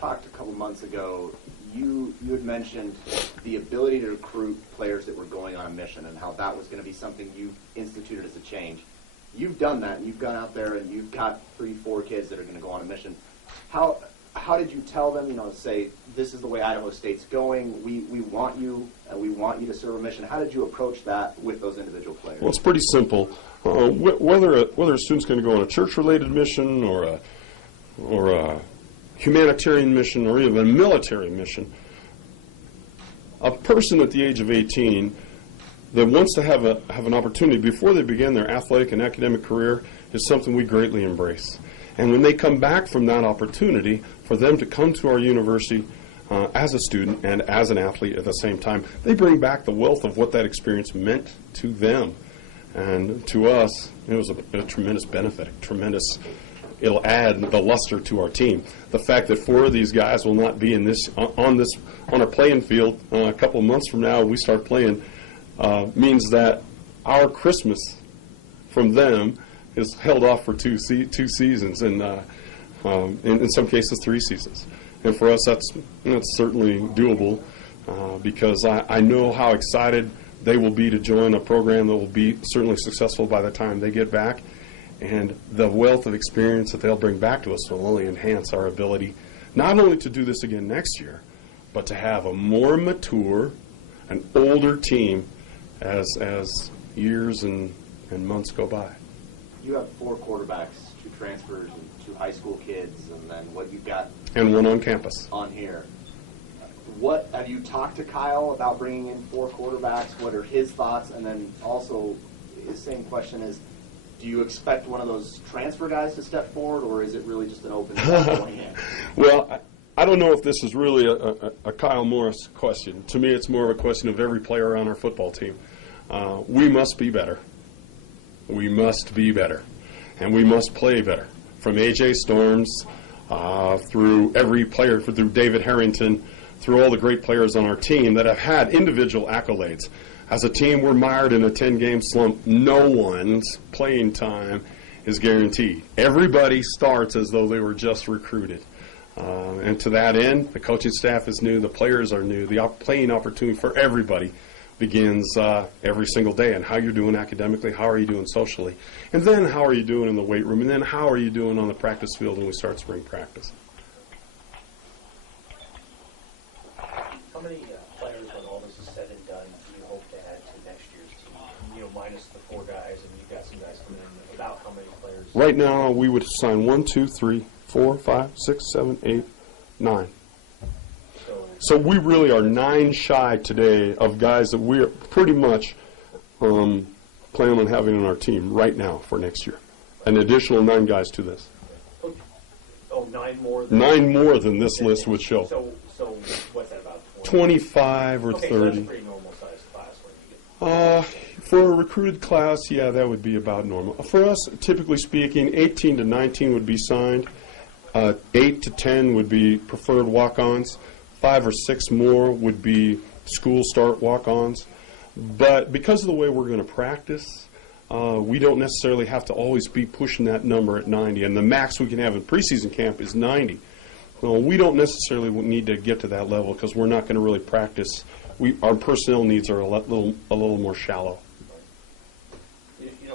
talked a couple months ago, you had mentioned the ability to recruit players that were going on a mission and how that was going to be something you instituted as a change. You've done that, and you've gone out there and you've got 3-4 kids that are going to go on a mission. How did you tell them, say, this is the way Idaho State's going, we want you, and we want you to serve a mission? How did you approach that with those individual players? Well, it's pretty simple. Whether a student's going to go on a church-related mission or a humanitarian mission or even a military mission, a person at the age of 18 that wants to have an opportunity before they begin their athletic and academic career is something we greatly embrace. And when they come back from that opportunity, for them to come to our university as a student and as an athlete at the same time, they bring back the wealth of what that experience meant to them. And to us, it was a tremendous benefit, it'll add the luster to our team. The fact that 4 of these guys will not be on a playing field a couple of months from now, we start playing, means that our Christmas from them is held off for two seasons, and in some cases 3 seasons. And for us, that's certainly doable because I know how excited they will be to join a program that will be certainly successful by the time they get back. And the wealth of experience that they'll bring back to us will only enhance our ability not only to do this again next year, but to have a more mature and older team as years and months go by. You have 4 quarterbacks, 2 transfers, and 2 high school kids, and then what you've got... And 1 on campus. On here. What have you talked to Kyle about bringing in 4 quarterbacks? What are his thoughts? And then also, his same question is, do you expect one of those transfer guys to step forward, or is it really just an open going in? Well, I don't know if this is really a Kyle Morris question. To me, it's more of a question of every player on our football team. We must be better. We must be better. And we must play better. From A.J. Storms through every player, through David Harrington, through all the great players on our team that have had individual accolades. As a team, we're mired in a 10-game slump. No one's playing time is guaranteed. Everybody starts as though they were just recruited. And to that end, the coaching staff is new, the players are new, the playing opportunity for everybody begins every single day. And how you're doing academically, how are you doing socially, and then how are you doing in the weight room, and then how are you doing on the practice field when we start spring practice. How many players, when all this is said and done, do you hope to add to next year's team? Minus the 4 guys, and you've got some guys coming in. About how many players? Right now, we would assign 1, 2, 3, 4, 5, 6, 7, 8, 9. So we really are 9 shy today of guys that we are pretty much planning on having on our team right now for next year. An additional 9 guys to this. Oh, 9 more? 9 more than this list would show. So what's that, about 25 or 30. So that's a pretty normal sized class when you get... For a recruited class, yeah, that would be about normal. For us, typically speaking, 18 to 19 would be signed. 8 to 10 would be preferred walk-ons. 5 or 6 more would be school start walk-ons. But because of the way we're going to practice, we don't necessarily have to always be pushing that number at 90. And the max we can have in preseason camp is 90. Well, we don't necessarily need to get to that level because we're not going to really practice. Our personnel needs are a little more shallow.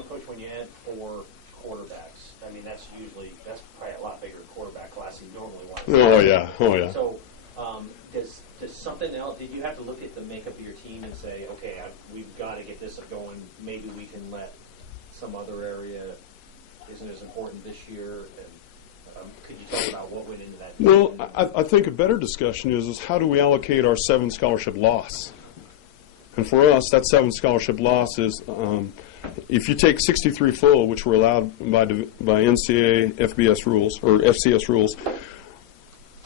Coach, when you add 4 quarterbacks, I mean, that's probably a lot bigger quarterback class than you normally want. Oh, yeah. So does something else, did you have to look at the makeup of your team and say, okay, we've got to get this going, maybe we can let some other area isn't as important this year? And could you talk about what went into that? Well, I think a better discussion is how do we allocate our 7 scholarship loss? And for us, that 7 scholarship loss is if you take 63 full, which we're allowed by NCAA FBS rules or FCS rules,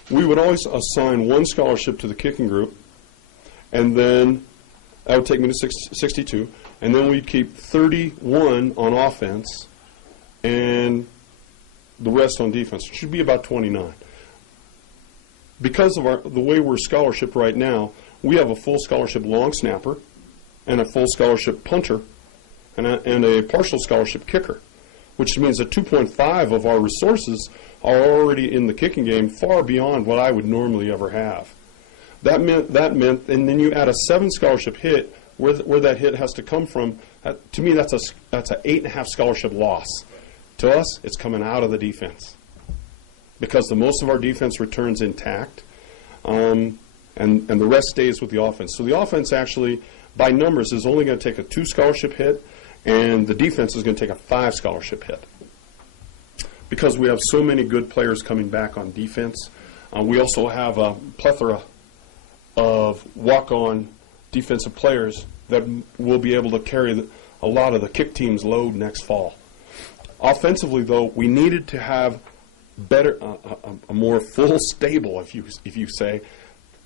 we would always assign 1 scholarship to the kicking group, and then that would take me to 62, and then we'd keep 31 on offense and the rest on defense. It should be about 29. Because of the way we're scholarship right now, we have a full scholarship long snapper and a full scholarship punter and a partial scholarship kicker. which means that 2.5 of our resources are already in the kicking game, far beyond what I would normally ever have. That meant, and then you add a 7 scholarship hit, where that hit has to come from. To me, that's a 8.5 scholarship loss. To us, it's coming out of the defense, because the most of our defense returns intact, and the rest stays with the offense. So the offense actually, by numbers, is only going to take a 2 scholarship hit, and the defense is going to take a 5 scholarship hit. Because we have so many good players coming back on defense, we also have a plethora of walk-on defensive players that will be able to carry a lot of the kick team's load next fall. Offensively, though, we needed to have better, a more full stable, if you say,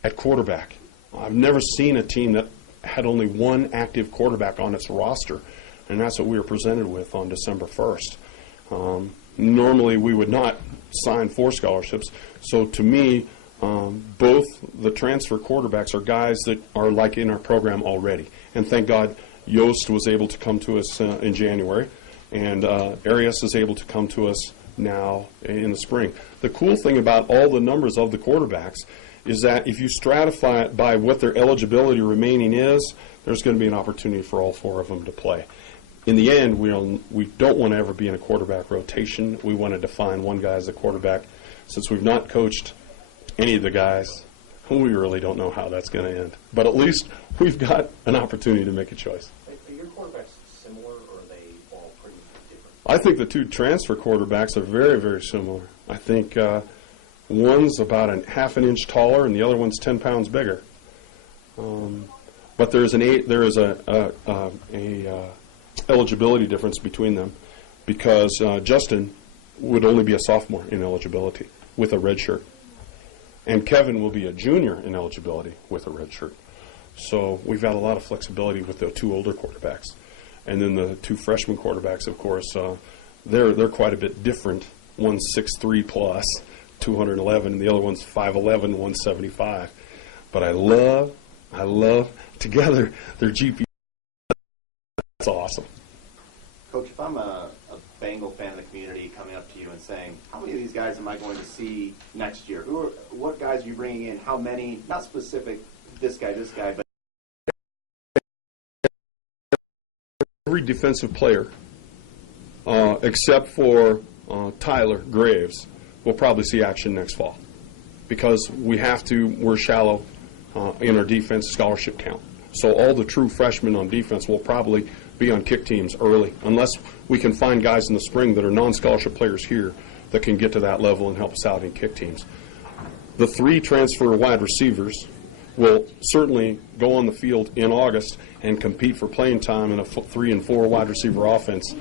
at quarterback. I've never seen a team that had only 1 active quarterback on its roster, and that's what we were presented with on December 1st. Normally, we would not sign 4 scholarships. So to me, both the transfer quarterbacks are guys that are like in our program already. And thank God Yost was able to come to us in January, and Arias is able to come to us now in the spring. The cool thing about all the numbers of the quarterbacks is that if you stratify it by what their eligibility remaining is, there's going to be an opportunity for all 4 of them to play. In the end, we don't want to ever be in a quarterback rotation. We want to define one guy as a quarterback. Since we've not coached any of the guys, we really don't know how that's going to end. But at least we've got an opportunity to make a choice. Are your quarterbacks similar, or are they all pretty different? I think the 2 transfer quarterbacks are very, very similar. I think one's about a half an inch taller, and the other one's 10 pounds bigger. But there is a eligibility difference between them, because Justin would only be a sophomore in eligibility with a red shirt, and Kevin will be a junior in eligibility with a red shirt. So we've got a lot of flexibility with the 2 older quarterbacks. And then the 2 freshman quarterbacks, of course, they're quite a bit different. One's 6'3 plus, 211, and the other one's 5'11, 175. But I love together their GP. That's awesome. Coach, if I'm a Bengal fan of the community coming up to you and saying, how many of these guys am I going to see next year? What guys are you bringing in? How many? Not specific, this guy, but every defensive player, except for Tyler Graves, will probably see action next fall, because we're shallow in our defense scholarship count. So all the true freshmen on defense will probably be on kick teams early, unless we can find guys in the spring that are non-scholarship players here that can get to that level and help us out in kick teams. The 3 transfer wide receivers will certainly go on the field in August and compete for playing time in a 3 and 4 wide receiver offense.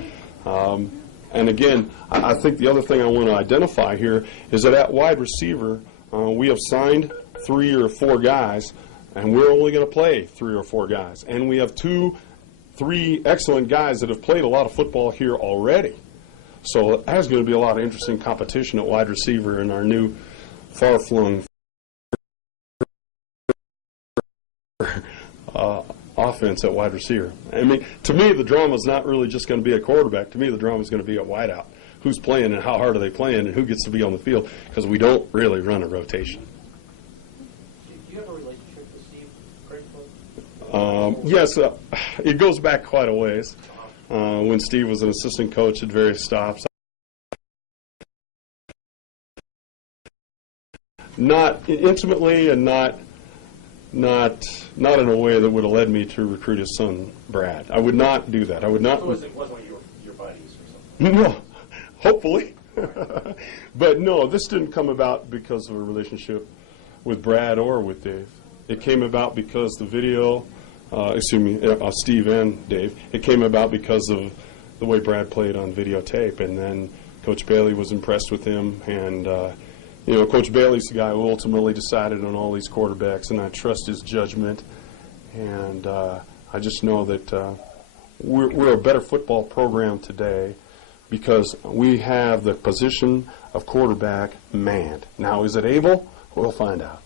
And again, I think the other thing I want to identify here is that at wide receiver, we have signed 3 or 4 guys, and we're only going to play 3 or 4 guys. And we have 3 excellent guys that have played a lot of football here already. So there's going to be a lot of interesting competition at wide receiver in our new far-flung offense at wide receiver. I mean, to me, the drama is not really just going to be a quarterback. To me, the drama is going to be a wideout. Who's playing and how hard are they playing and who gets to be on the field, because we don't really run a rotation. Do you have a relationship with Steve Craigford? Yes, it goes back quite a ways. When Steve was an assistant coach at various stops. Not intimately, and not in a way that would have led me to recruit his son, Brad. I would not do that. I would not. So it wasn't one of your buddies or something? No, hopefully. But no, this didn't come about because of a relationship with Brad or with Dave. It came about because the video, Steve and Dave, it came about because of the way Brad played on videotape. And then Coach Bailey was impressed with him, and Coach Bailey's the guy who ultimately decided on all these quarterbacks, and I trust his judgment. And I just know that we're a better football program today because we have the position of quarterback manned. Now, is it able? We'll find out.